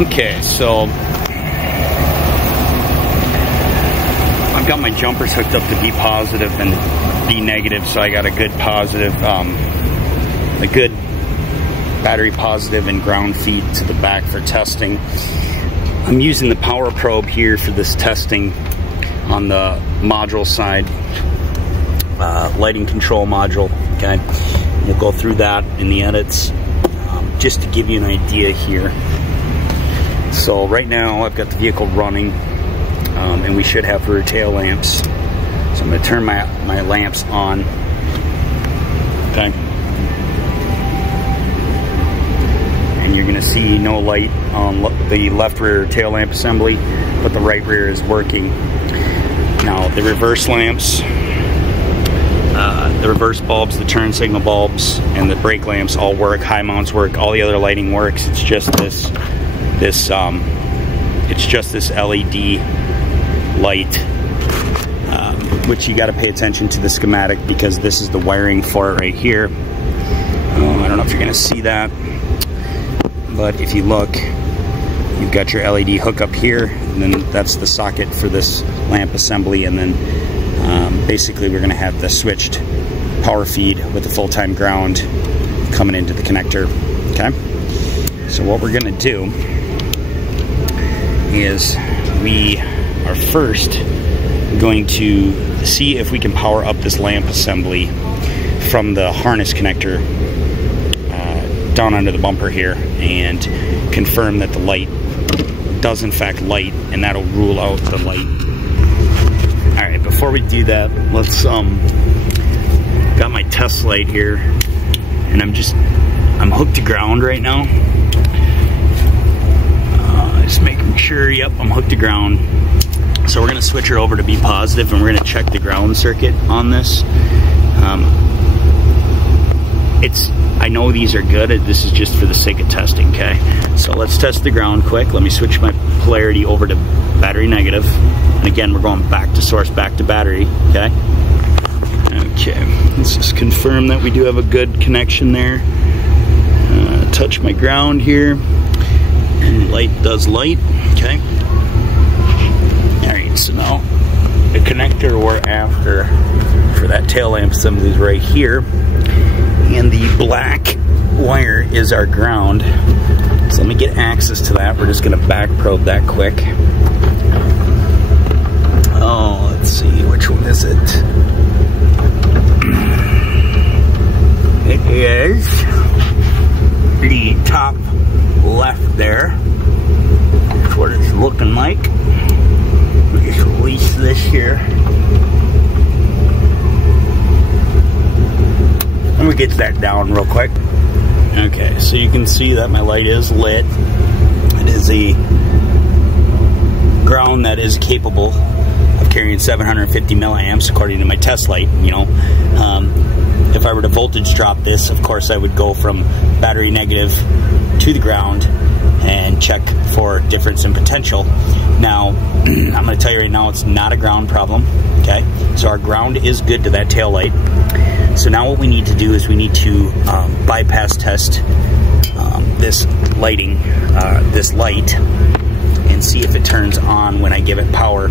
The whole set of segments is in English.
Okay, so I've got my jumpers hooked up to B positive and B negative, so I got a good positive, a good battery positive and ground feed to the back for testing. I'm using the power probe here for this testing on the module side, lighting control module. Okay, we'll go through that in the edits just to give you an idea here. So right now I've got the vehicle running, and we should have rear tail lamps. So I'm going to turn my lamps on. Okay. And you're going to see no light on the left rear tail lamp assembly, but the right rear is working. Now the reverse lamps, the reverse bulbs, the turn signal bulbs, and the brake lamps all work. High mounts work. All the other lighting works. It's just this LED light, which you got to pay attention to the schematic because this is the wiring for it right here. I don't know if you're going to see that, but if you look, you've got your LED hookup here, and then that's the socket for this lamp assembly, and then basically we're going to have the switched power feed with the full-time ground coming into the connector. Okay, so what we're going to do is we are first going to see if we can power up this lamp assembly from the harness connector down under the bumper here, and confirm that the light does in fact light, and that'll rule out the light. Alright, before we do that, let's got my test light here, and I'm hooked to ground right now. Just making sure, yep, I'm hooked to ground. So we're going to switch her over to B positive, and we're going to check the ground circuit on this. I know these are good. This is just for the sake of testing, okay? So let's test the ground quick. Let me switch my polarity over to battery negative. And again, we're going back to source, back to battery, okay? Okay, let's just confirm that we do have a good connection there. Touch my ground here. And light does light, okay? Alright, so now the connector we're after for that tail lamp assembly is right here. And the black wire is our ground. So let me get access to that. We're just going to back probe that quick. Oh, let's see, which one is it? It is the top left there. That's what it's looking like. Let me just release this here. Let me get that down real quick. Okay, so you can see that my light is lit. It is a ground that is capable of carrying 750 milliamps according to my test light. You know, if I were to voltage drop this, of course I would go from battery negative to the ground and check for difference in potential. Now, I'm going to tell you right now, it's not a ground problem. Okay, so our ground is good to that tail light. So now what we need to do is we need to bypass test this lighting, this light, and see if it turns on when I give it power.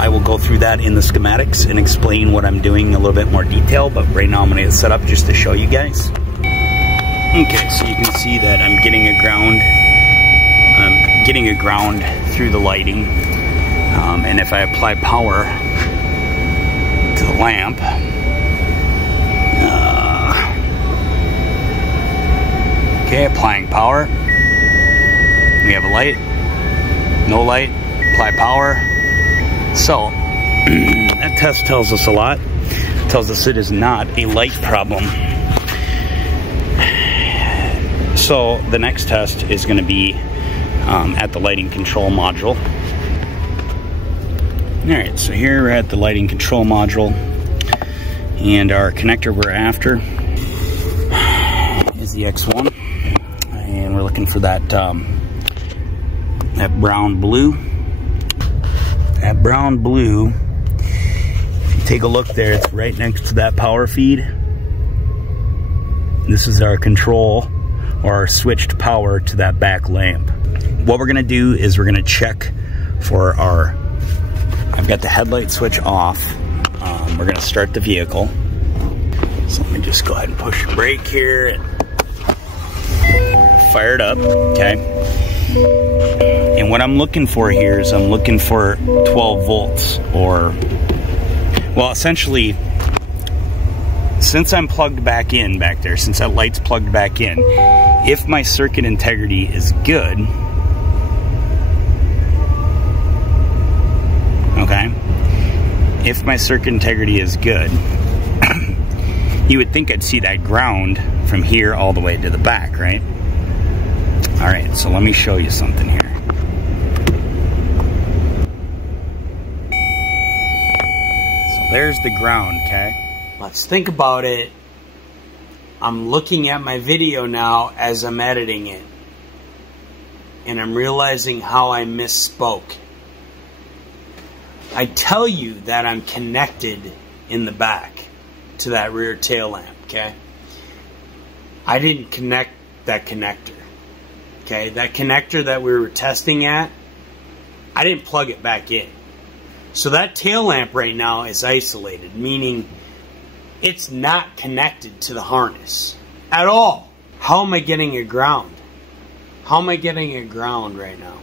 I will go through that in the schematics and explain what I'm doing in a little bit more detail, but right now I'm going to get set up just to show you guys. Okay, so you can see that I'm getting a ground through the lighting, and if I apply power to the lamp, okay, applying power, we have a light, no light, apply power. So that test tells us a lot. It tells us it is not a light problem. So the next test is going to be at the lighting control module. Alright, so here we're at the lighting control module, and our connector we're after is the X1, and we're looking for that that brown blue. That brown blue, if you take a look there, it's right next to that power feed. This is our control or switched power to that back lamp. What we're gonna do is we're gonna check for our, I've got the headlight switch off. We're gonna start the vehicle. So let me just go ahead and push the brake here and fire it up, okay? And what I'm looking for here is I'm looking for 12 volts, or, well, essentially, since I'm plugged back in back there, since that light's plugged back in, if my circuit integrity is good, okay, if my circuit integrity is good, you would think I'd see that ground from here all the way to the back, right? All right, so let me show you something here. So there's the ground, okay? Let's think about it. I'm looking at my video now as I'm editing it, and I'm realizing how I misspoke. I tell you that I'm connected in the back to that rear tail lamp, okay? I didn't connect that connector, okay? That connector that we were testing at, I didn't plug it back in. So that tail lamp right now is isolated, meaning it's not connected to the harness at all. How am I getting a ground? How am I getting a ground right now?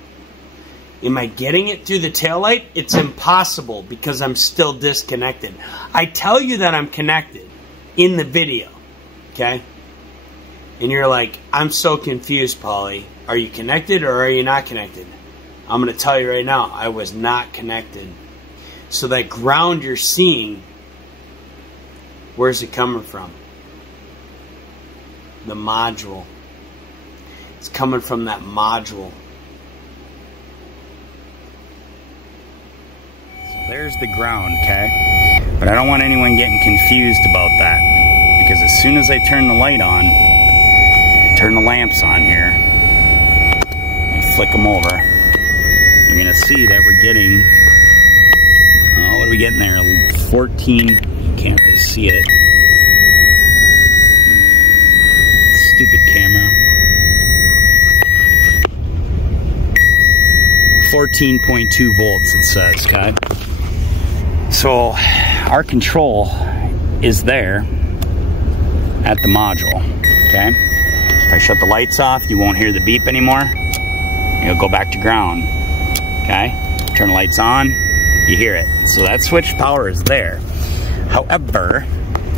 Am I getting it through the taillight? It's impossible because I'm still disconnected. I tell you that I'm connected in the video, okay? And you're like, I'm so confused, Pauly. Are you connected or are you not connected? I'm going to tell you right now, I was not connected. So that ground you're seeing, where's it coming from? The module. It's coming from that module. There's the ground, okay? But I don't want anyone getting confused about that, because as soon as I turn the light on, turn the lamps on here, and flick them over, you're gonna see that we're getting, what are we getting there? 14, you can't really see it. Stupid camera. 14.2 volts it says, okay? So our control is there at the module, okay? If I shut the lights off, you won't hear the beep anymore. You'll go back to ground, okay? Turn the lights on, you hear it. So that switch power is there. However,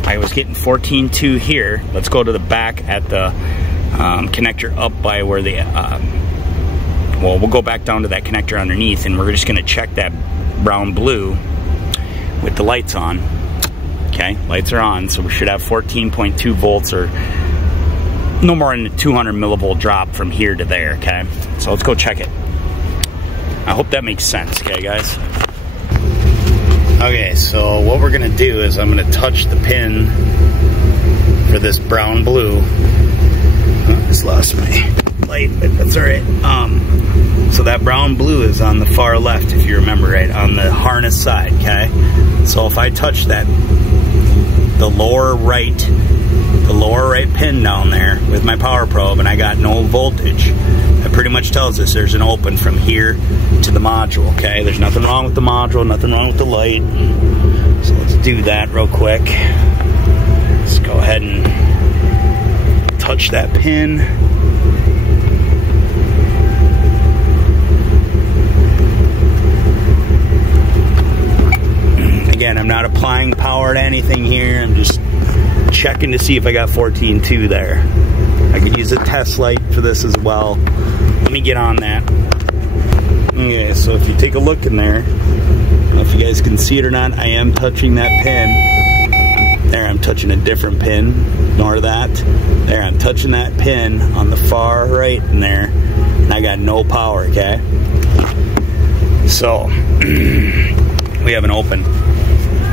I was getting 14.2 here. Let's go to the back at the connector up by where the, well, we'll go back down to that connector underneath, and we're just gonna check that brown-blue with the lights on. Okay, lights are on, so we should have 14.2 volts, or no more than a 200 millivolt drop from here to there, okay? So let's go check it. I hope that makes sense, okay, guys? Okay, so what we're gonna do is I'm gonna touch the pin for this brown-blue. Oh, I just lost my light, but that's all right. So that brown-blue is on the far left, if you remember, right, on the harness side, okay? So if I touch that, the lower right pin down there with my power probe, and I got no voltage, that pretty much tells us there's an open from here to the module, okay? There's nothing wrong with the module, nothing wrong with the light. So let's do that real quick. Let's go ahead and touch that pin. Again, I'm not applying power to anything here. I'm just checking to see if I got 14.2 there. I could use a test light for this as well. Let me get on that. Okay, so if you take a look in there, I don't know if you guys can see it or not, I am touching that pin. There, I'm touching a different pin. Ignore that. There, I'm touching that pin on the far right in there, and I got no power, okay? So, we have an open.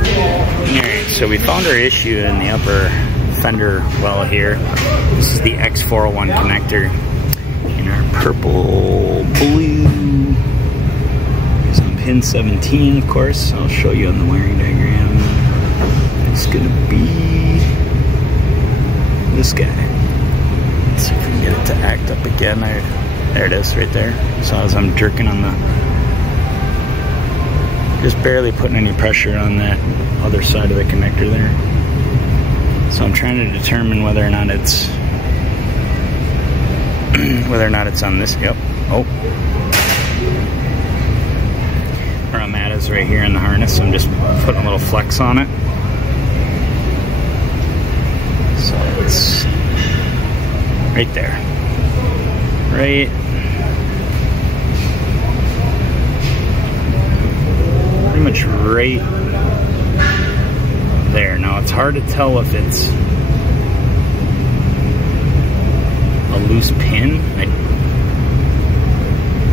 Alright, so we found our issue in the upper fender well here. This is the X401 connector in our purple blue. It's on pin 17, of course. I'll show you on the wiring diagram. It's gonna be this guy. Let's see if we can get it to act up again. There it is, right there. So as I'm jerking on the, just barely putting any pressure on that other side of the connector there. So I'm trying to determine whether or not it's on this. Yep. Oh. Where I'm at is right here in the harness. So I'm just putting a little flex on it. So it's right there. Right. Pretty much right there. Now it's hard to tell if it's a loose pin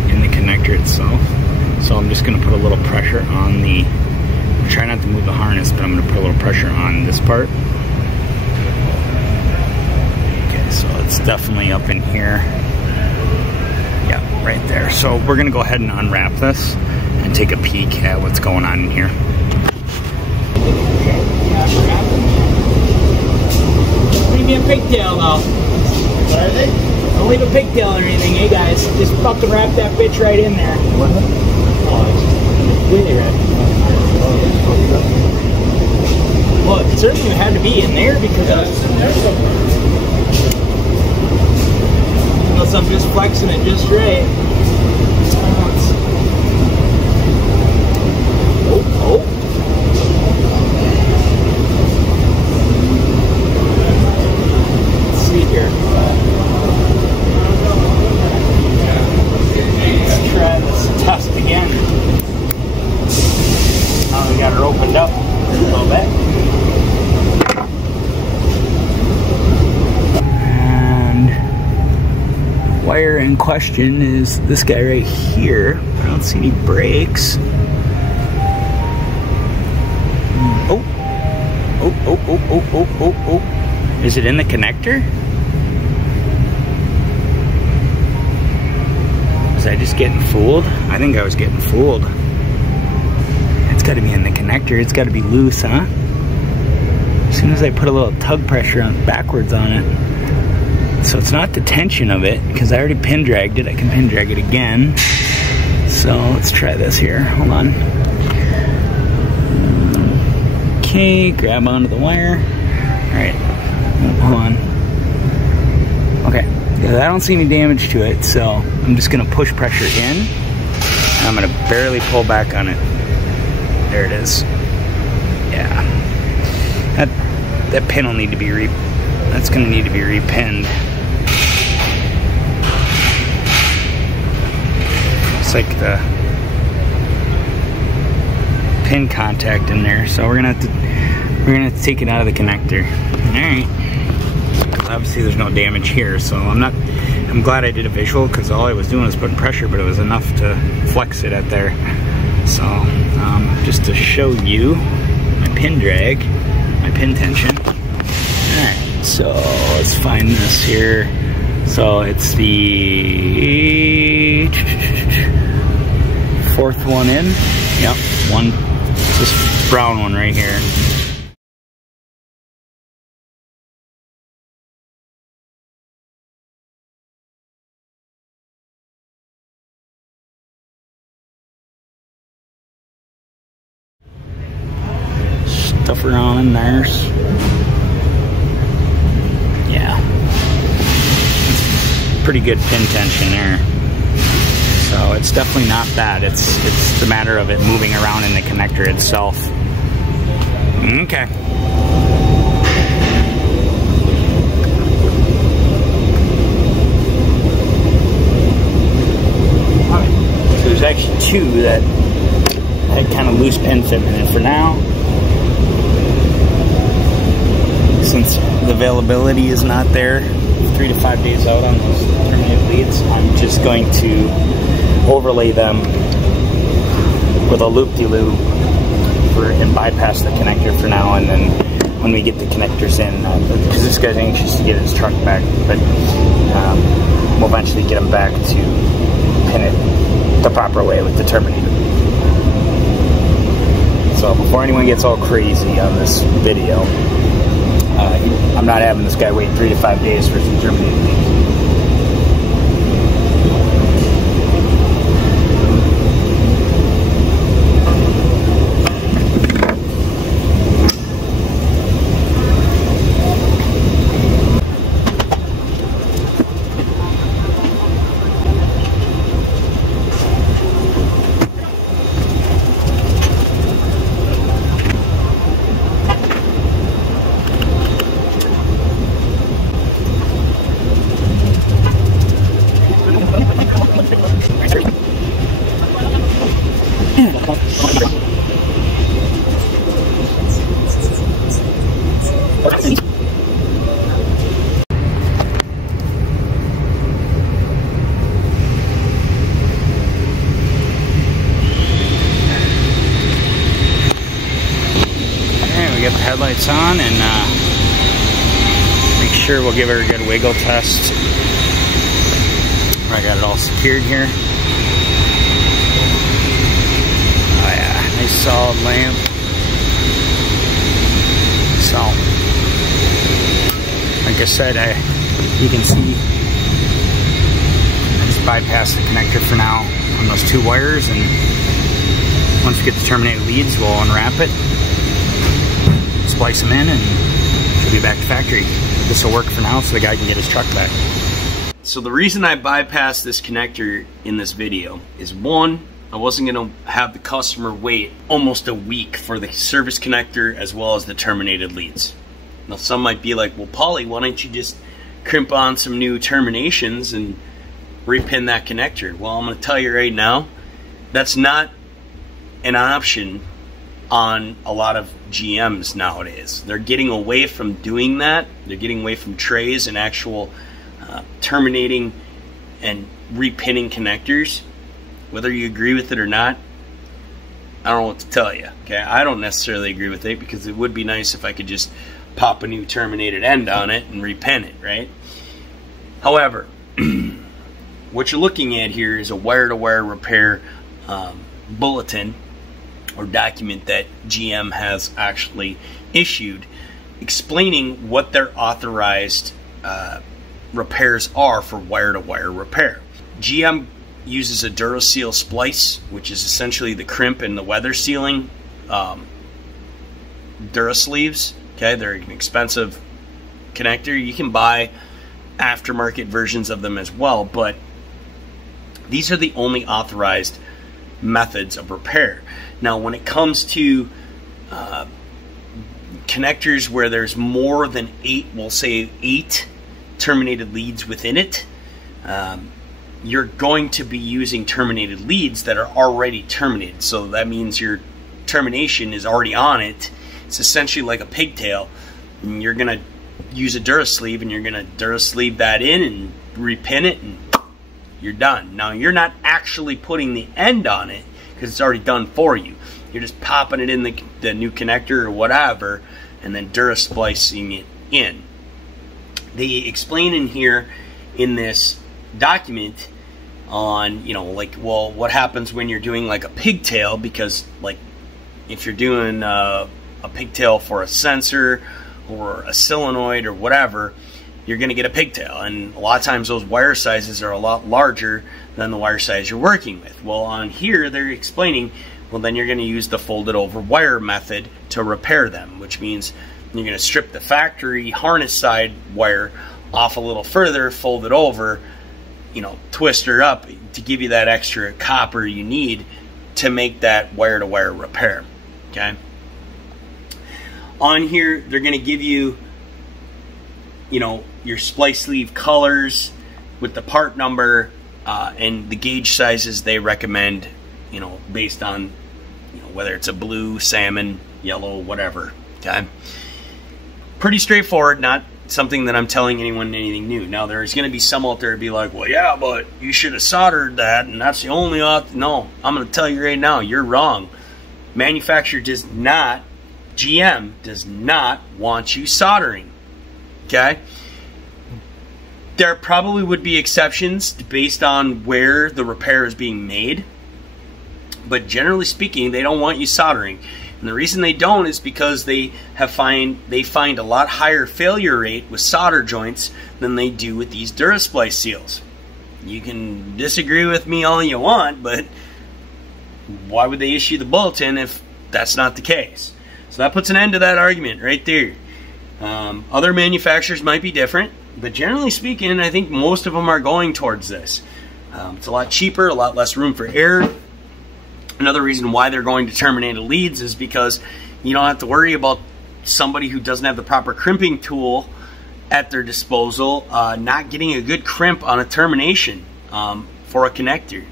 in the connector itself. So I'm just going to put a little pressure on the, try not to move the harness, but I'm going to put a little pressure on this part. Okay, so it's definitely up in here. Yeah, right there. So we're going to go ahead and unwrap this and take a peek at what's going on in here. Leave me a pigtail though. What are they? Don't leave a pigtail or anything, hey guys. Just fucking wrap that bitch right in there. What? Oh, it's completely wrapped. Well, it certainly had to be in there because unless I'm just flexing it just right. Oh. Here. Let's try this test again. Now we got her opened up a little bit. And wire in question is this guy right here. I don't see any brakes. Oh. Is it in the connector? Was I just getting fooled? I think I was getting fooled. It's got to be in the connector. It's got to be loose, huh? As soon as I put a little tug pressure on backwards on it. So it's not the tension of it, because I already pin dragged it. I can pin drag it again. So let's try this here. Hold on. Okay, grab onto the wire. All right. Hold on. Okay. I don't see any damage to it, so I'm just going to push pressure in, and I'm going to barely pull back on it. There it is. Yeah. That pin will need to be that's going to need to be repinned. It's like the pin contact in there, so we're going to have to take it out of the connector. All right. Obviously there's no damage here, so I'm glad I did a visual, because all I was doing was putting pressure, but it was enough to flex it at there. So just to show you my pin drag, my pin tension. Alright, so let's find this here. So it's the fourth one in. Yep, this brown one right here. Stuff around in there. Yeah. Pretty good pin tension there. So it's definitely not that. It's the matter of it moving around in the connector itself. Okay. Alright. So there's actually two that had kind of loose pin fitment in for now. Since the availability is not there 3 to 5 days out on those terminated leads, I'm just going to overlay them with a loop-de-loop and bypass the connector for now, and then when we get the connectors in, because this guy's anxious to get his truck back, but we'll eventually get him back to pin it the proper way with the terminator. So before anyone gets all crazy on this video, I'm not having this guy wait 3 to 5 days for some terminated leads. lights on and make sure we'll give her a good wiggle test. I got it all secured here. Oh yeah, nice solid lamp. So, like I said, you can see I just bypassed the connector for now on those two wires, and once we get the terminated leads, we'll unwrap it, splice them in, and she'll be back to factory. This will work for now so the guy can get his truck back. So the reason I bypassed this connector in this video is, one, I wasn't going to have the customer wait almost a week for the service connector as well as the terminated leads. Now some might be like, well, Pauly, why don't you just crimp on some new terminations and repin that connector? Well, I'm going to tell you right now, that's not an option on a lot of GMs nowadays. They're getting away from doing that. They're getting away from trays and actual terminating and repinning connectors. Whether you agree with it or not, I don't know what to tell you. Okay, I don't necessarily agree with it, because it would be nice if I could just pop a new terminated end on it and repin it, right? However, what you're looking at here is a wire-to-wire repair bulletin or document that GM has actually issued, explaining what their authorized repairs are for wire-to-wire repair. GM uses a DuraSeal splice, which is essentially the crimp and the weather sealing DuraSleeves. Okay, they're an expensive connector. You can buy aftermarket versions of them as well, but these are the only authorized methods of repair. Now, when it comes to connectors where there's more than 8, we'll say 8 terminated leads within it, you're going to be using terminated leads that are already terminated. So that means your termination is already on it. It's essentially like a pigtail. And you're going to use a DuraSleeve, and you're going to DuraSleeve that in and repin it, and you're done. Now, you're not actually putting the end on it because it's already done for you. You're just popping it in the new connector or whatever, and then DuraSplicing it in. They explain in here in this document on, you know, like, well, what happens when you're doing like a pigtail, because like if you're doing a pigtail for a sensor or a solenoid or whatever, you're going to get a pigtail, and a lot of times those wire sizes are a lot larger than the wire size you're working with. Well, on here they're explaining, well, then you're going to use the folded over wire method to repair them, which means you're going to strip the factory harness side wire off a little further, fold it over, you know, twist her up to give you that extra copper you need to make that wire-to-wire repair. Okay. On here, they're going to give you, you know, your splice sleeve colors with the part number and the gauge sizes they recommend, you know, based on, you know, whether it's a blue, salmon, yellow, whatever. Okay. Pretty straightforward, not something that I'm telling anyone anything new. Now, there's going to be some out there to be like, well, yeah, but you should have soldered that, and that's the only no, I'm going to tell you right now, you're wrong. Manufacturer does not, GM does not want you soldering. Okay? There probably would be exceptions based on where the repair is being made, but generally speaking, they don't want you soldering. And the reason they don't is because they find a lot higher failure rate with solder joints than they do with these DuraSplice seals. You can disagree with me all you want, but why would they issue the bulletin if that's not the case? So that puts an end to that argument right there. Other manufacturers might be different, but generally speaking, I think most of them are going towards this. It's a lot cheaper, a lot less room for error. Another reason why they're going to terminated leads is because you don't have to worry about somebody who doesn't have the proper crimping tool at their disposal not getting a good crimp on a termination for a connector.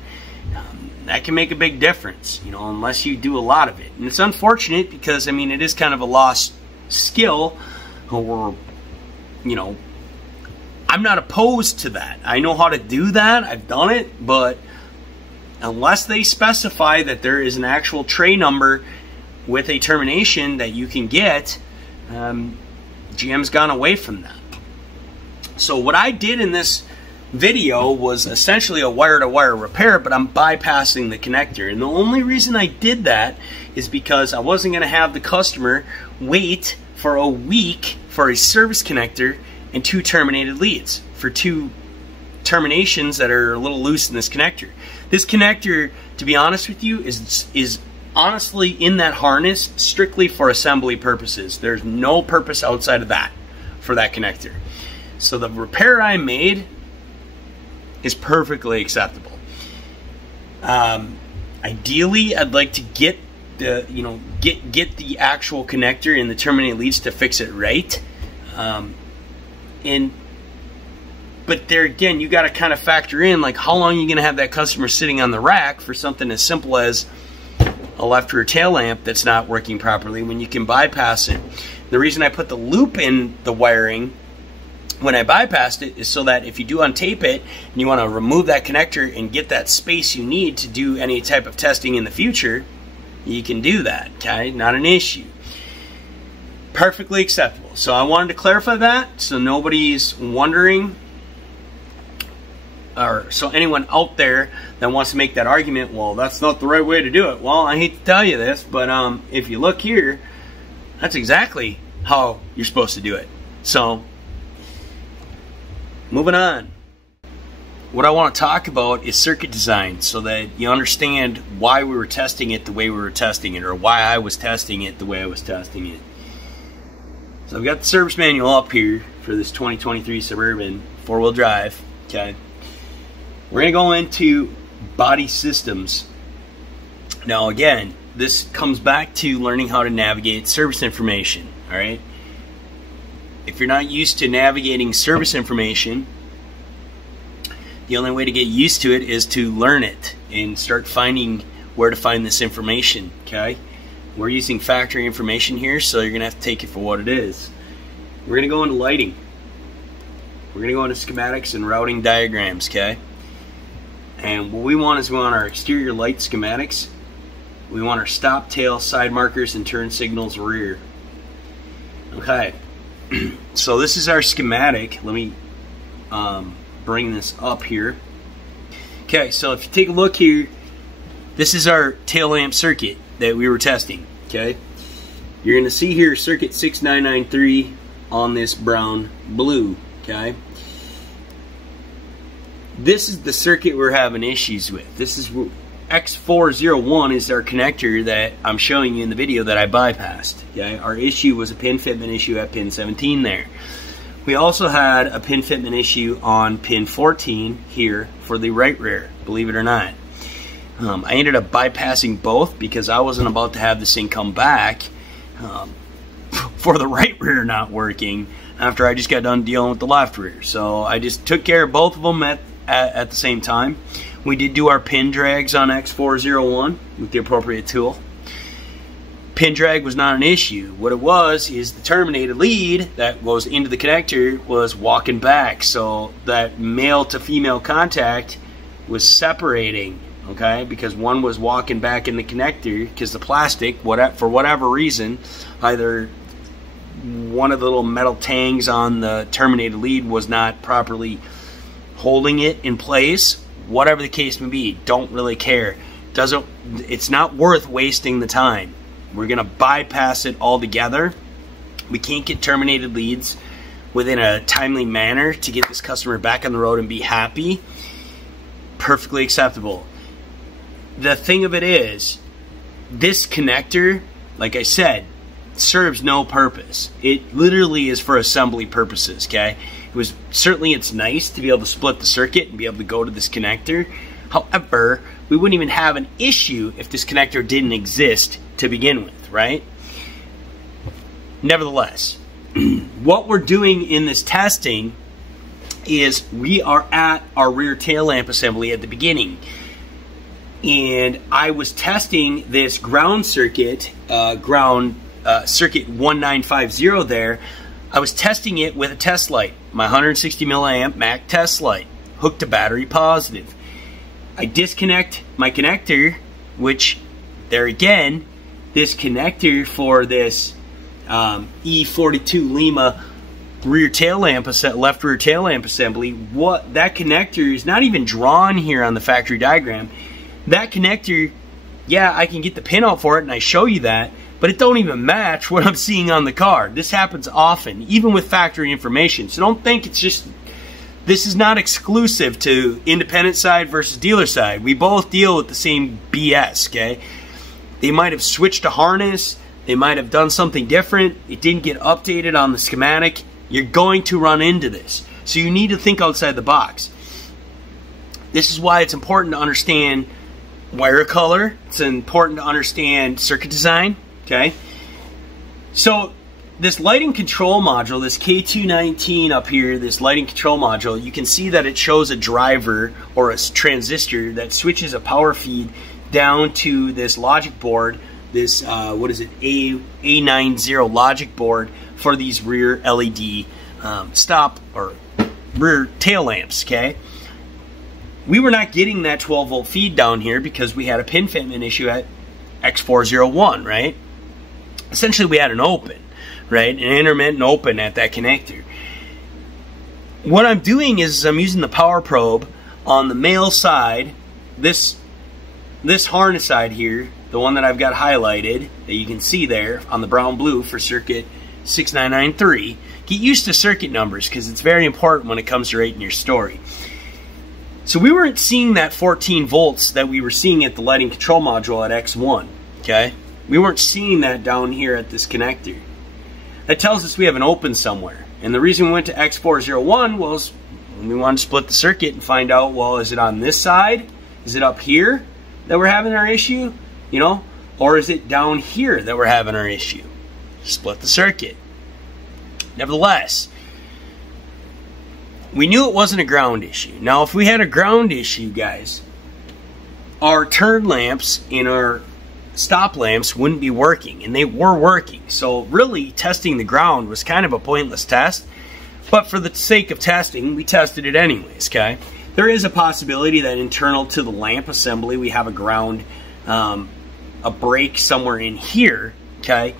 That can make a big difference, you know, unless you do a lot of it. And it's unfortunate because, I mean, it is kind of a lost skill, or, you know, I'm not opposed to that. I know how to do that. I've done it, but unless they specify that there is an actual tray number with a termination that you can get, GM's gone away from that. So what I did in this video was essentially a wire-to-wire repair, but I'm bypassing the connector. And the only reason I did that is because I wasn't going to have the customer wait for a week for a service connector and 2 terminated leads for 2 terminations that are a little loose in this connector. This connector, to be honest with you, is honestly in that harness strictly for assembly purposes. There's no purpose outside of that for that connector. So the repair I made is perfectly acceptable. Ideally, I'd like to get the get the actual connector and the terminated leads to fix it right. But there again, you got to kind of factor in like how long you're going to have that customer sitting on the rack for something as simple as a left rear tail lamp that's not working properly when you can bypass it. The reason I put the loop in the wiring when I bypassed it is so that if you do untape it and you want to remove that connector and get that space you need to do any type of testing in the future, you can do that, okay? Not an issue. Perfectly acceptable. So I wanted to clarify that so nobody's wondering, or so anyone out there that wants to make that argument, well, that's not the right way to do it. Well, I hate to tell you this, but if you look here, that's exactly how you're supposed to do it. So moving on. What I want to talk about is circuit design so that you understand why we were testing it the way we were testing it, or why I was testing it the way I was testing it. So I've got the service manual up here for this 2023 Suburban 4-wheel drive. Okay, we're going to go into body systems. Now again, this comes back to learning how to navigate service information. All right. If you're not used to navigating service information, the only way to get used to it is to learn it and start finding where to find this information, okay? We're using factory information here, so you're going to have to take it for what it is. We're going to go into lighting. We're going to go into schematics and routing diagrams, okay? And what we want is we want our exterior light schematics. We want our stop, tail, side markers, and turn signals rear. Okay. So this is our schematic. Let me bring this up here. Okay, so if you take a look here, this is our tail lamp circuit that we were testing. Okay, you're going to see here circuit 6993 on this brown blue. Okay, this is the circuit we're having issues with. This is X401 is our connector that I'm showing you in the video that I bypassed. Okay? Our issue was a pin fitment issue at pin 17 there. We also had a pin fitment issue on pin 14 here for the right rear, believe it or not. I ended up bypassing both because I wasn't about to have this thing come back for the right rear not working after I just got done dealing with the left rear. So I just took care of both of them at the same time. We did do our pin drags on X401 with the appropriate tool. Pin drag was not an issue. What it was is the terminated lead that goes into the connector was walking back, so that male to female contact was separating, okay, because one was walking back in the connector because the plastic, for whatever reason, either one of the little metal tangs on the terminated lead was not properly holding it in place. Whatever the case may be, don't really care. It's not worth wasting the time. We're going to bypass it altogether. We can't get terminated leads within a timely manner to get this customer back on the road and be happy. Perfectly acceptable. The thing of it is, this connector, like I said, serves no purpose. It literally is for assembly purposes, okay? It's nice to be able to split the circuit and be able to go to this connector. However, we wouldn't even have an issue if this connector didn't exist to begin with, right? Nevertheless, what we're doing in this testing is we are at our rear tail lamp assembly at the beginning. And I was testing this ground circuit, circuit 1950 there. I was testing it with a test light, my 160 milliamp MAC test light, hooked to battery positive. I disconnect my connector, which, there again, this connector for this E42 Lima rear tail lamp, left rear tail lamp assembly. What that connector is not even drawn here on the factory diagram. That connector, yeah, I can get the pin out for it and I show you that, but it don't even match what I'm seeing on the car. This happens often, even with factory information. So don't think it's just, this is not exclusive to independent side versus dealer side. We both deal with the same BS, okay? They might have switched a harness, they might have done something different, it didn't get updated on the schematic. You're going to run into this. So you need to think outside the box. This is why it's important to understand wire color. It's important to understand circuit design. Okay, so this lighting control module, this K219 up here, this lighting control module, you can see that it shows a driver or a transistor that switches a power feed down to this logic board, this what is it, A90 logic board for these rear LED stop or rear tail lamps. Okay, we were not getting that 12 volt feed down here because we had a pin fitment issue at X401, right? Essentially, we had an open, right? An intermittent open at that connector. What I'm doing is I'm using the power probe on the male side, this harness side here, the one that I've got highlighted, that you can see there on the brown-blue for circuit 6993. Get used to circuit numbers because it's very important when it comes to rating your story. So we weren't seeing that 14 volts that we were seeing at the lighting control module at X1, okay? We weren't seeing that down here at this connector. That tells us we have an open somewhere. And the reason we went to X401 was we wanted to split the circuit and find out, well, is it on this side? Is it up here that we're having our issue? You know? Or is it down here that we're having our issue? Split the circuit. Nevertheless, we knew it wasn't a ground issue. Now, if we had a ground issue, guys, our turn lamps in our stop lamps wouldn't be working, and they were working. So really testing the ground was kind of a pointless test, but for the sake of testing, we tested it anyways, okay? There is a possibility that internal to the lamp assembly we have a ground, a break somewhere in here, okay?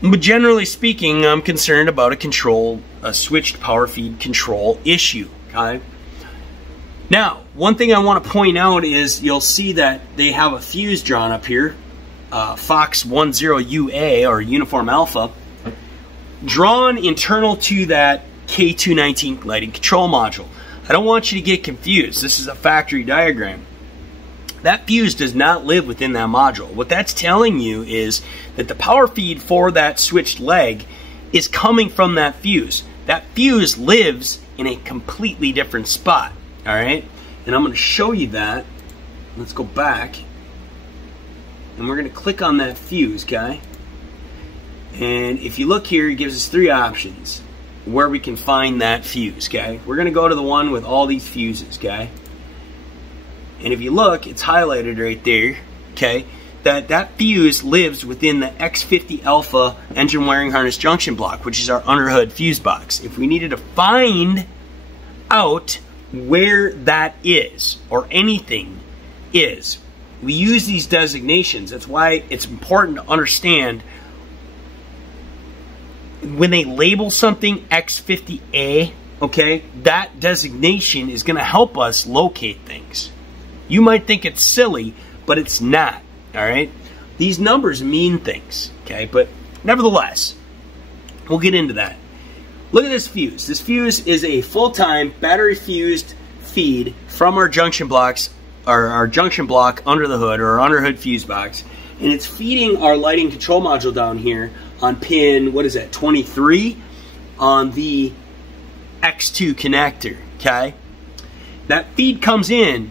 But generally speaking, I'm concerned about a switched power feed control issue, okay? Now, one thing I want to point out is you'll see that they have a fuse drawn up here, Fox 10UA or Uniform Alpha, drawn internal to that K219 lighting control module. I don't want you to get confused. This is a factory diagram. That fuse does not live within that module. What that's telling you is that the power feed for that switched leg is coming from that fuse. That fuse lives in a completely different spot. All right, and I'm going to show you that. Let's go back, and we're going to click on that fuse, guy. And if you look here, it gives us 3 options where we can find that fuse, guy. We're going to go to the one with all these fuses, guy. And if you look, it's highlighted right there, okay, that fuse lives within the X50 Alpha engine wiring harness junction block, which is our underhood fuse box. If we needed to find out where that is, or anything is, we use these designations. That's why it's important to understand when they label something X50A, okay, that designation is going to help us locate things. You might think it's silly, but it's not, all right? These numbers mean things, okay? But nevertheless, we'll get into that. Look at this fuse. This fuse is a full-time battery fused feed from our junction blocks, or our junction block under the hood, or our underhood fuse box, and it's feeding our lighting control module down here on pin, what is that, 23 on the X2 connector, okay? That feed comes in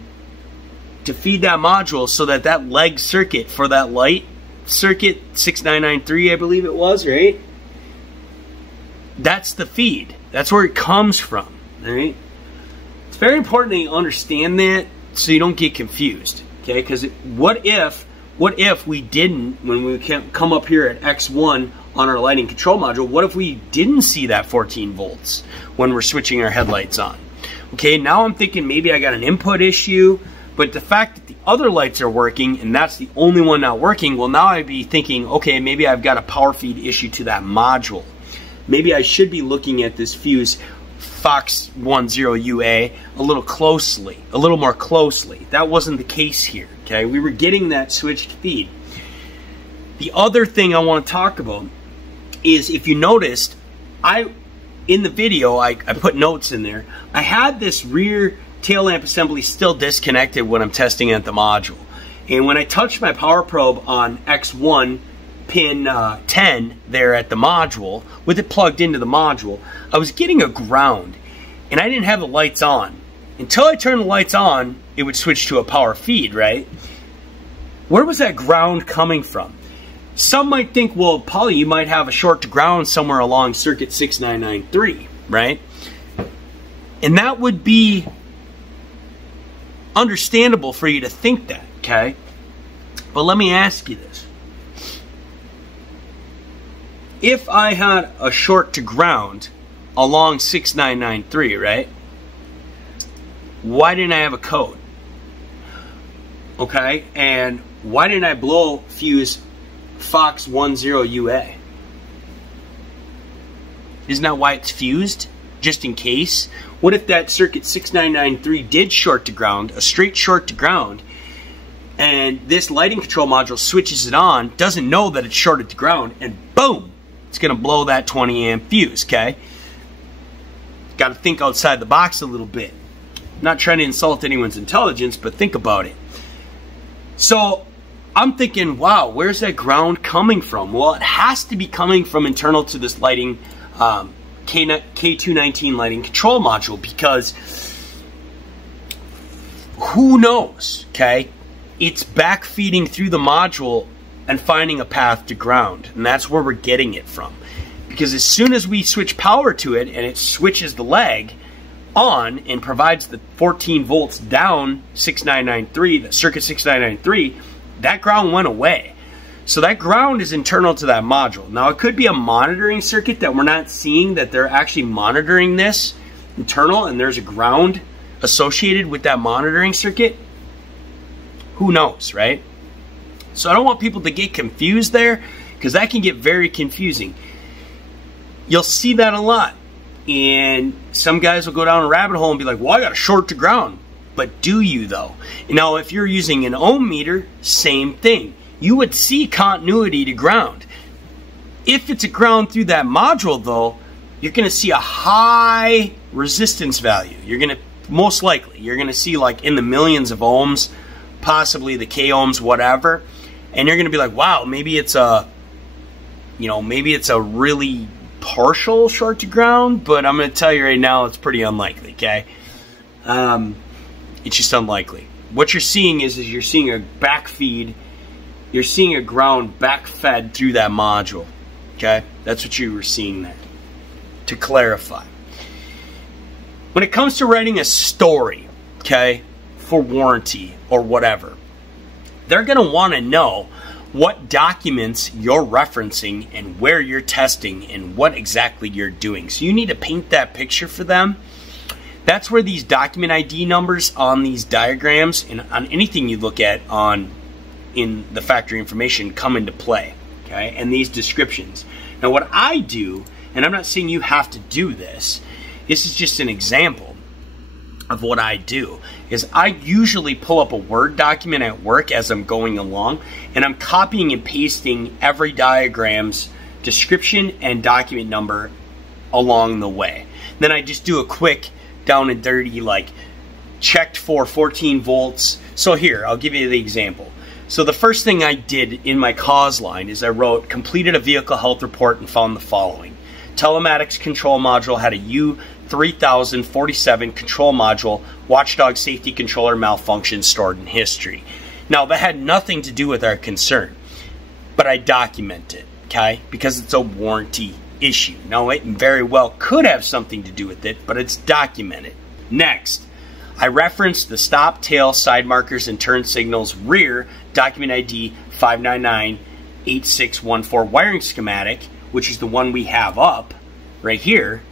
to feed that module so that that leg circuit for that light circuit 6993, I believe it was, right? That's the feed. That's where it comes from, all right? It's very important that you understand that so you don't get confused, okay? Because what if we didn't, when we come up here at X1 on our lighting control module, what if we didn't see that 14 volts when we're switching our headlights on? Okay, now I'm thinking maybe I got an input issue. But the fact that the other lights are working and that's the only one not working, well, now I'd be thinking, okay, maybe I've got a power feed issue to that module. Maybe I should be looking at this fuse FOX10UA a little more closely. That wasn't the case here, okay? We were getting that switched feed. The other thing I want to talk about is, if you noticed, in the video, I put notes in there. I had this rear tail lamp assembly still disconnected when I'm testing at the module. And when I touched my power probe on X1 pin 10 there at the module, with it plugged into the module, I was getting a ground. And I didn't have the lights on. Until I turned the lights on, it would switch to a power feed, right? Where was that ground coming from? Some might think, well, Pauly, you might have a short to ground somewhere along circuit 6993, right? And that would be understandable for you to think that, okay? But let me ask you this. If I had a short to ground along 6993, right? Why didn't I have a code? Okay, and why didn't I blow fuse FOX10UA? Isn't that why it's fused? Just in case? What if that circuit 6993 did short to ground, a straight short to ground, and this lighting control module switches it on, doesn't know that it's shorted to ground, and boom, it's going to blow that 20 amp fuse, okay? Got to think outside the box a little bit. Not trying to insult anyone's intelligence, but think about it. So I'm thinking, wow, where's that ground coming from? Well, it has to be coming from internal to this lighting K219 lighting control module, because who knows, okay? It's backfeeding through the module and finding a path to ground, and that's where we're getting it from. Because as soon as we switch power to it and it switches the leg on and provides the 14 volts down 6993, the circuit 6993, that ground went away. So that ground is internal to that module. Now it could be a monitoring circuit that we're not seeing, that they're actually monitoring this internal and there's a ground associated with that monitoring circuit. Who knows, right? So I don't want people to get confused there, because that can get very confusing. You'll see that a lot. And some guys will go down a rabbit hole and be like, well, I got a short to ground. But do you, though? Now, if you're using an ohm meter, same thing. You would see continuity to ground. If it's a ground through that module, though, you're going to see a high resistance value. You're going to, most likely, you're going to see like in the millions of ohms, possibly the K ohms, whatever. And you're going to be like, wow, maybe it's a, maybe it's a really partial short to ground, but I'm going to tell you right now, it's pretty unlikely, okay? It's just unlikely. What you're seeing is you're seeing a backfeed, you're seeing a ground backfed through that module, okay? That's what you were seeing there, to clarify. When it comes to writing a story, okay, for warranty or whatever, they're going to want to know what documents you're referencing and where you're testing and what exactly you're doing. So you need to paint that picture for them. That's where these document ID numbers on these diagrams and on anything you look at in the factory information come into play, okay? And these descriptions. Now what I do, and I'm not saying you have to do this, this is just an example of what I do, is I usually pull up a Word document at work as I'm going along, and I'm copying and pasting every diagram's description and document number along the way. Then I just do a quick down and dirty, like, checked for 14 volts. So here, I'll give you the example. So the first thing I did in my cause line is I wrote, completed a vehicle health report and found the following. Telematics control module had a U3047 control module watchdog safety controller malfunction stored in history. Now that had nothing to do with our concern, but I document it, okay? Because it's a warranty issue. Now it very well could have something to do with it, but it's documented. Next, I referenced the stop, tail, side markers, and turn signals rear document ID 5998614 wiring schematic, which is the one we have up right here,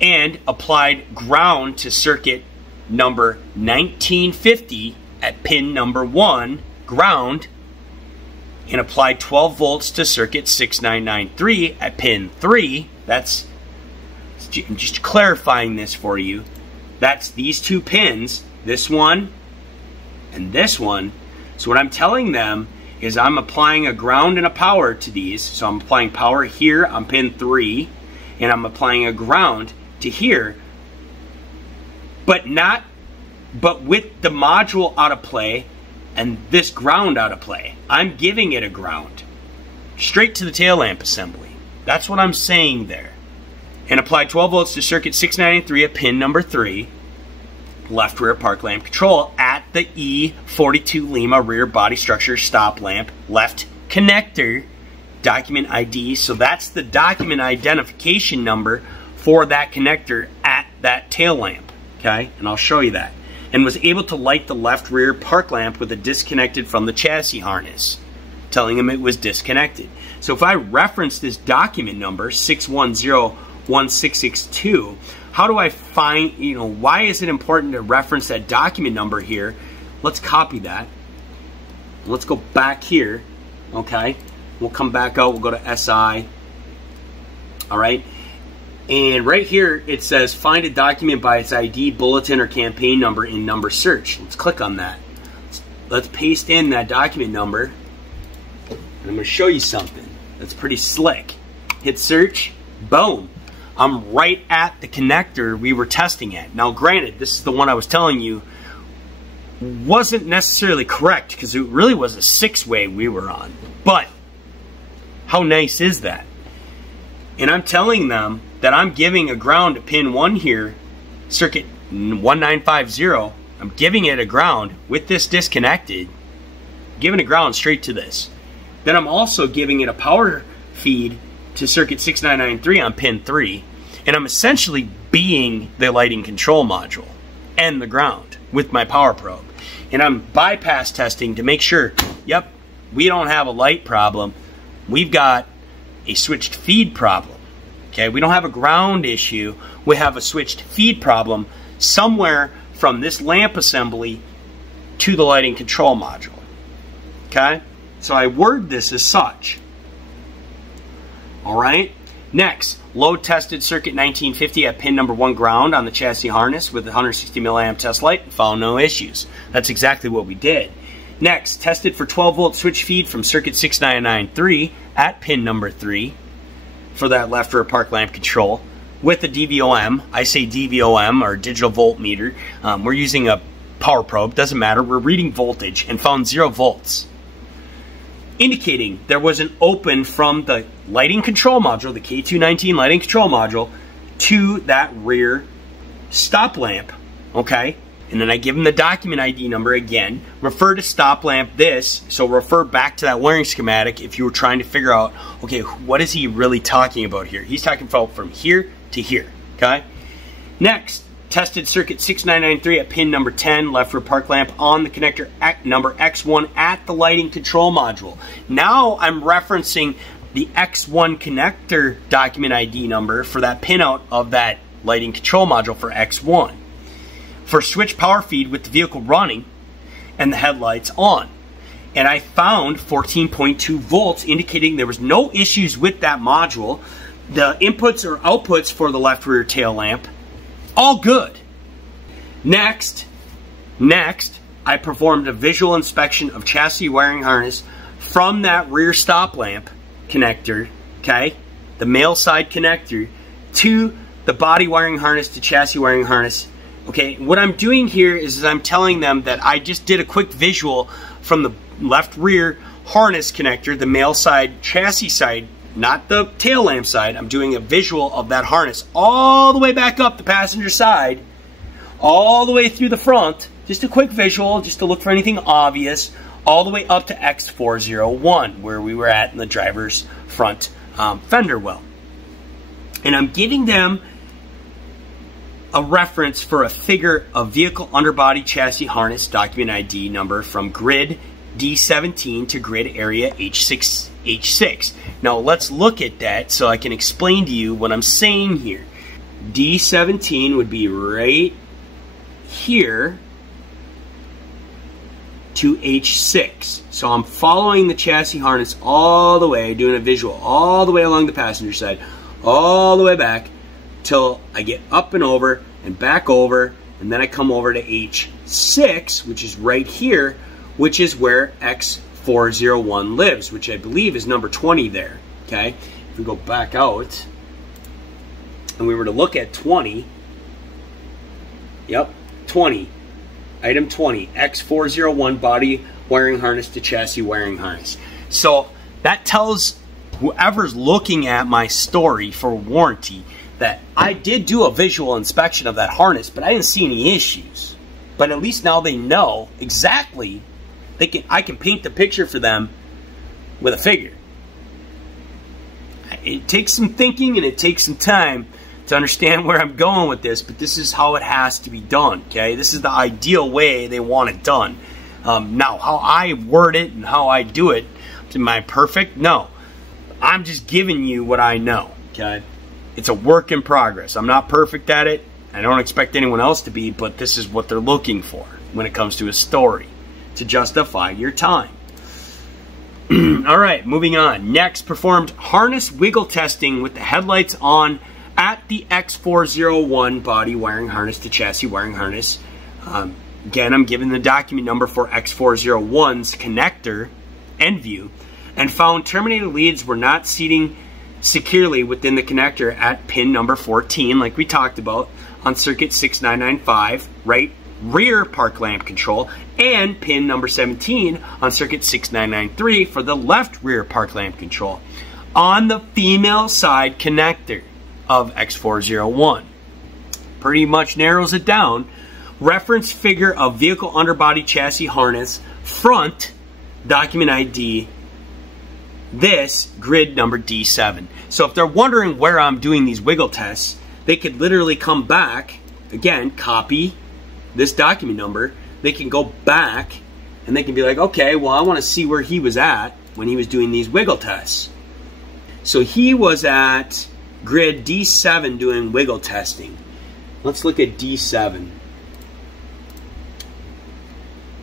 and applied ground to circuit number 1950 at pin number 1, ground, and applied 12 volts to circuit 6993 at pin 3. That's just clarifying this for you. That's these two pins, this one and this one. So what I'm telling them is I'm applying a ground and a power to these. So I'm applying power here on pin 3, and I'm applying a ground to here, but with the module out of play and this ground out of play. I'm giving it a ground straight to the tail lamp assembly. That's what I'm saying there. And apply 12 volts to circuit 693 at pin number 3, left rear park lamp control at the E42 Lima rear body structure stop lamp left connector document ID. So that's the document identification number for that connector at that tail lamp. Okay, and I'll show you that. And was able to light the left rear park lamp with it disconnected from the chassis harness, telling him it was disconnected. So if I reference this document number 6101662, how do I find, why is it important to reference that document number here? Let's copy that. Let's go back here, okay? We'll come back out, we'll go to SI, all right? And right here, it says, find a document by its ID, bulletin, or campaign number in number search. Let's click on that. Let's paste in that document number. And I'm going to show you something that's pretty slick. Hit search, boom. I'm right at the connector we were testing at. Now, granted, this is the one I was telling you wasn't necessarily correct because it really was a 6-way we were on. But how nice is that? And I'm telling them that I'm giving a ground to pin 1 here, circuit 1950. I'm giving it a ground with this disconnected, giving a ground straight to this. Then I'm also giving it a power feed to circuit 6993 on pin 3, and I'm essentially being the lighting control module and the ground with my power probe. And I'm bypass testing to make sure, yep, we don't have a light problem. We've got a switched feed problem. Okay, we don't have a ground issue. We have a switched feed problem somewhere from this lamp assembly to the lighting control module. Okay, so I word this as such. All right. Next, load tested circuit 1950 at pin number 1 ground on the chassis harness with a 160 milliamp test light and found no issues. That's exactly what we did. Next, tested for 12 volt switch feed from circuit 6993 at pin number 3 for that left rear park lamp control with a DVOM. I say DVOM or digital voltmeter. We're using a power probe, doesn't matter. We're reading voltage and found 0 volts. Indicating there was an open from the lighting control module, the K219 lighting control module, to that rear stop lamp, okay? And then I give them the document ID number again. Refer to stop lamp this, so refer back to that wiring schematic if you were trying to figure out, okay, what is he really talking about here? He's talking about from here to here, okay? Next, tested circuit 6993 at pin number 10, left rear park lamp on the connector number X1 at the lighting control module. Now I'm referencing the X1 connector document ID number for that pinout of that lighting control module for X1. For switch power feed with the vehicle running and the headlights on. And I found 14.2 volts, indicating there was no issues with that module. The inputs or outputs for the left rear tail lamp, all good. Next, I performed a visual inspection of chassis wiring harness from that rear stop lamp connector, okay, the male side connector, to the body wiring harness to chassis wiring harness. Okay, what I'm doing here is I'm telling them that I just did a quick visual from the left rear harness connector, the male side, chassis side, not the tail lamp side. I'm doing a visual of that harness all the way back up the passenger side, all the way through the front. Just a quick visual, just to look for anything obvious, all the way up to X401, where we were at in the driver's front fender well. And I'm giving them a reference for a figure of vehicle underbody chassis harness document ID number from grid D17 to grid area H6. Now let's look at that so I can explain to you what I'm saying here. D17 would be right here, to H6. So I'm following the chassis harness all the way, doing a visual all the way along the passenger side, all the way back till I get up and over and back over, and then I come over to H6, which is right here, which is where X401 lives, which I believe is number 20 there. Okay, if we go back out and we were to look at 20, yep, 20, item 20, X401 body wiring harness to chassis wiring harness. So that tells whoever's looking at my story for warranty that I did do a visual inspection of that harness, but I didn't see any issues. But at least now they know exactly, I can paint the picture for them with a figure. It takes some thinking and it takes some time to understand where I'm going with this, but this is how it has to be done, okay? This is the ideal way they want it done. Now, how I word it and how I do it, am I perfect? No. I'm just giving you what I know, okay? It's a work in progress. I'm not perfect at it. I don't expect anyone else to be, but this is what they're looking for when it comes to a story to justify your time. All right, moving on. Next, performed harness wiggle testing with the headlights on at the X401 body wiring harness to chassis wiring harness. Again, I'm giving the document number for X401's connector end view, and found terminated leads were not seating securely within the connector at pin number 14, like we talked about, on circuit 6995, right rear park lamp control, and pin number 17 on circuit 6993 for the left rear park lamp control on the female side connector of X401. Pretty much narrows it down. Reference figure of vehicle underbody chassis harness front document ID, this grid number D7. So if they're wondering where I'm doing these wiggle tests, they could literally come back, again, copy this document number, they can go back and they can be like, okay, well, I want to see where he was at when he was doing these wiggle tests. So he was at grid D7 doing wiggle testing. Let's look at D7.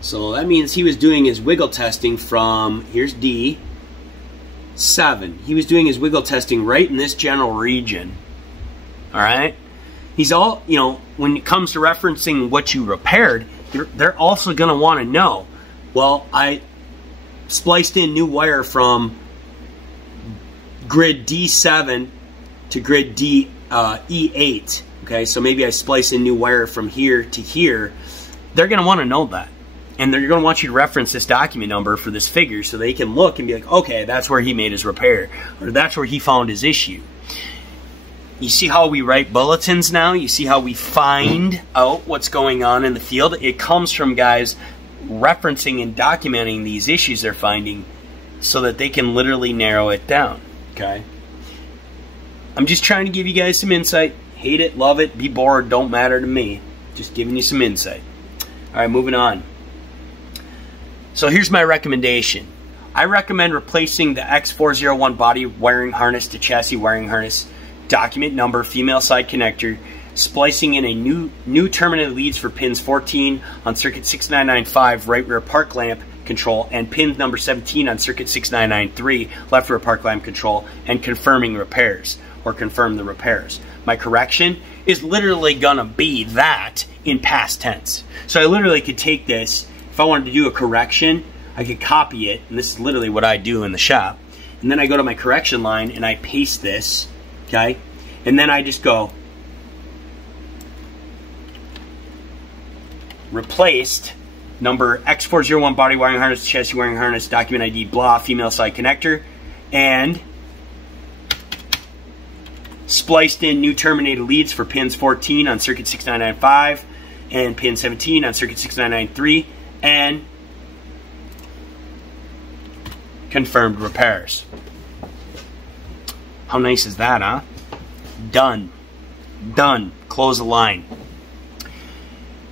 So that means he was doing his wiggle testing from, here's D7. He was doing his wiggle testing right in this general region. All right? He's all, you know, when it comes to referencing what you repaired, they're also going to want to know, well, I spliced in new wire from grid D7 to grid E8. Okay, so maybe I splice in new wire from here to here. They're going to want to know that. And they're going to want you to reference this document number for this figure so they can look and be like, okay, that's where he made his repair, or that's where he found his issue. You see how we write bulletins now? You see how we find out what's going on in the field? It comes from guys referencing and documenting these issues they're finding so that they can literally narrow it down. Okay? I'm just trying to give you guys some insight. Hate it, love it, be bored, don't matter to me. Just giving you some insight. All right, moving on. So here's my recommendation. I recommend replacing the X401 body wiring harness to chassis wiring harness, document number, female side connector, splicing in a new terminated leads for pins 14 on circuit 6995 right rear park lamp control and pin number 17 on circuit 6993 left rear park lamp control, and confirming repairs, or confirm the repairs. My correction is literally gonna be that in past tense. So I literally could take this, if I wanted to do a correction, I could copy it, and this is literally what I do in the shop, and then I go to my correction line and I paste this, okay, and then I just go replaced number X401 body wiring harness, chassis wiring harness, document ID, blah, female side connector, and spliced in new terminated leads for pins 14 on circuit 6995 and pin 17 on circuit 6993, and confirmed repairs. How nice is that, huh? Done. Done. Close the line.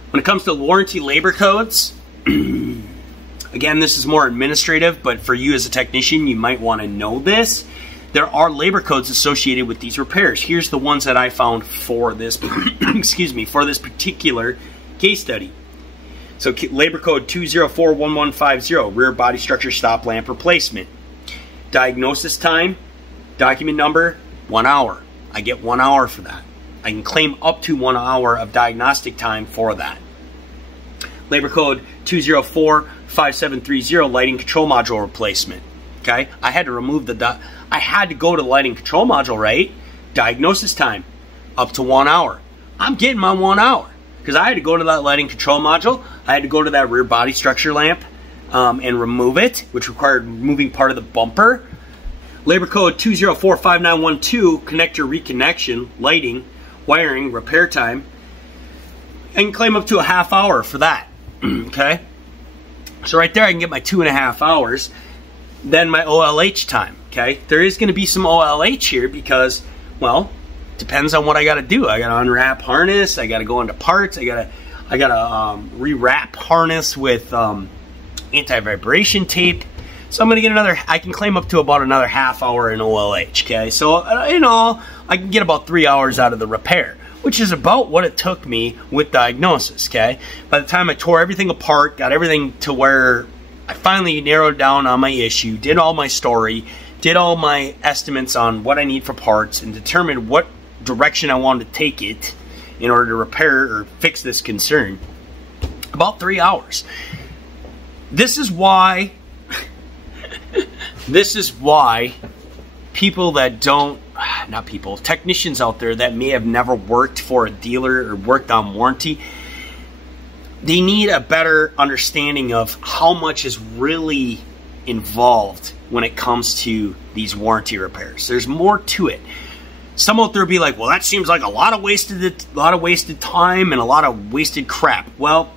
When it comes to warranty labor codes, again, this is more administrative, but for you as a technician, you might want to know this. There are labor codes associated with these repairs. Here's the ones that I found for this, excuse me, for this particular case study. So labor code 2041150, rear body structure stop lamp replacement. Diagnosis time, document number, 1 hour. I get 1 hour for that. I can claim up to 1 hour of diagnostic time for that. Labor code 2045730, lighting control module replacement. Okay, I had to remove I had to go to the lighting control module, right? Diagnosis time, up to 1 hour. I'm getting my 1 hour because I had to go to that lighting control module. I had to go to that rear body structure lamp and remove it, which required removing part of the bumper. Labor code 2045912, connector reconnection, lighting, wiring, repair time. I can claim up to a half hour for that. Okay, so right there I can get my 2.5 hours. Then my OLH time. Okay, there is going to be some OLH here because, well, depends on what I got to do. I got to unwrap harness. I got to go into parts. I got to rewrap harness with anti-vibration tape. So I'm going to get I can claim up to about another half hour in OLH. Okay, so in all, I can get about 3 hours out of the repair, which is about what it took me with diagnosis. Okay, by the time I tore everything apart, got everything to where I finally narrowed down on my issue, did all my story, did all my estimates on what I need for parts, and determined what direction I wanted to take it in order to repair or fix this concern. About 3 hours. This is why people that technicians out there that may have never worked for a dealer or worked on warranty, they need a better understanding of how much is really involved when it comes to these warranty repairs. There's more to it. Some out there will be like, well, that seems like a lot of wasted time and a lot of wasted crap. Well,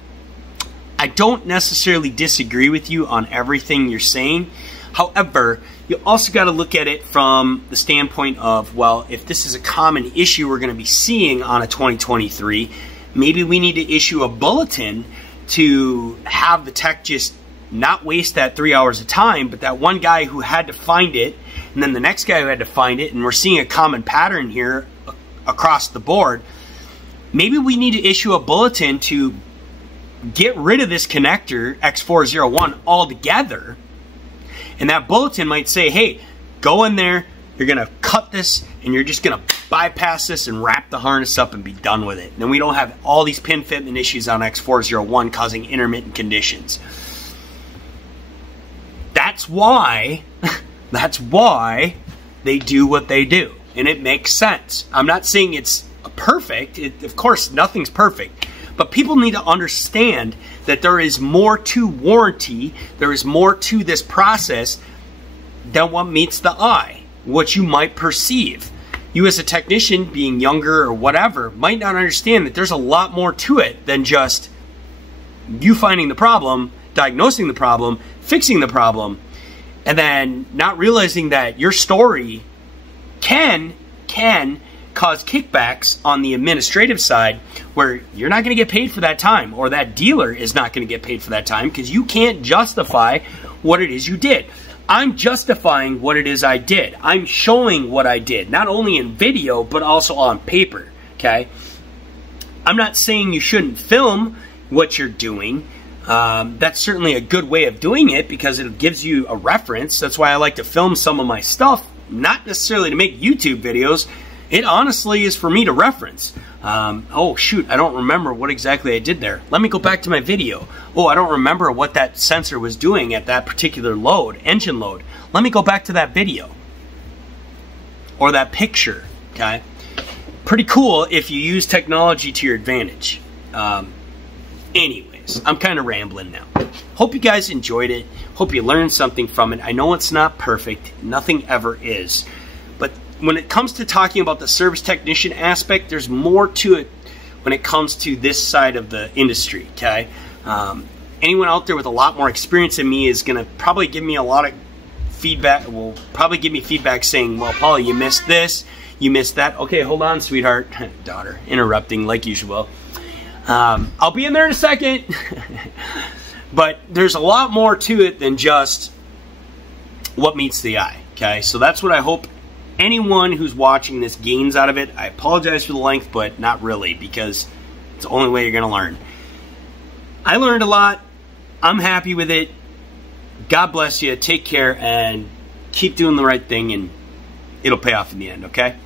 I don't necessarily disagree with you on everything you're saying. However, you also got to look at it from the standpoint of, well, if this is a common issue we're going to be seeing on a 2023, maybe we need to issue a bulletin to have the tech just not waste that 3 hours of time, but that one guy who had to find it, and then the next guy who had to find it, and we're seeing a common pattern here across the board. Maybe we need to issue a bulletin to get rid of this connector X401 altogether, and that bulletin might say, hey, go in there, you're going to cut this, and you're just going to bypass this and wrap the harness up and be done with it. And then we don't have all these pin fitment issues on X401 causing intermittent conditions. That's why they do what they do. And it makes sense. I'm not saying it's perfect. Of course, nothing's perfect. But people need to understand that there is more to warranty, there is more to this process than what meets the eye, what you might perceive. You as a technician, being younger or whatever, might not understand that there's a lot more to it than just you finding the problem, diagnosing the problem, fixing the problem, and then not realizing that your story can cause kickbacks on the administrative side where you're not going to get paid for that time, or that dealer is not going to get paid for that time because you can't justify what it is you did. I'm justifying what it is I did. I'm showing what I did, not only in video, but also on paper, okay? I'm not saying you shouldn't film what you're doing. That's certainly a good way of doing it because it gives you a reference. That's why I like to film some of my stuff, not necessarily to make YouTube videos. It honestly is for me to reference. Oh, shoot, I don't remember what exactly I did there. Let me go back to my video. Oh, I don't remember what that sensor was doing at that particular load, engine load. Let me go back to that video. Or that picture, okay? Pretty cool if you use technology to your advantage. Anyways, I'm kind of rambling now. Hope you guys enjoyed it. Hope you learned something from it. I know it's not perfect. Nothing ever is. But when it comes to talking about the service technician aspect, there's more to it when it comes to this side of the industry, okay? Anyone out there with a lot more experience than me is going to probably give me a lot of feedback, will probably give me feedback saying, well, Paulie, you missed this, you missed that. Okay, hold on, sweetheart. Daughter, interrupting like usual. I'll be in there in a second. But there's a lot more to it than just what meets the eye, okay? So that's what I hope anyone who's watching this gains out of it. I apologize for the length, but not really, because it's the only way you're going to learn. I learned a lot. I'm happy with it. God bless you. Take care and keep doing the right thing, and it'll pay off in the end, okay?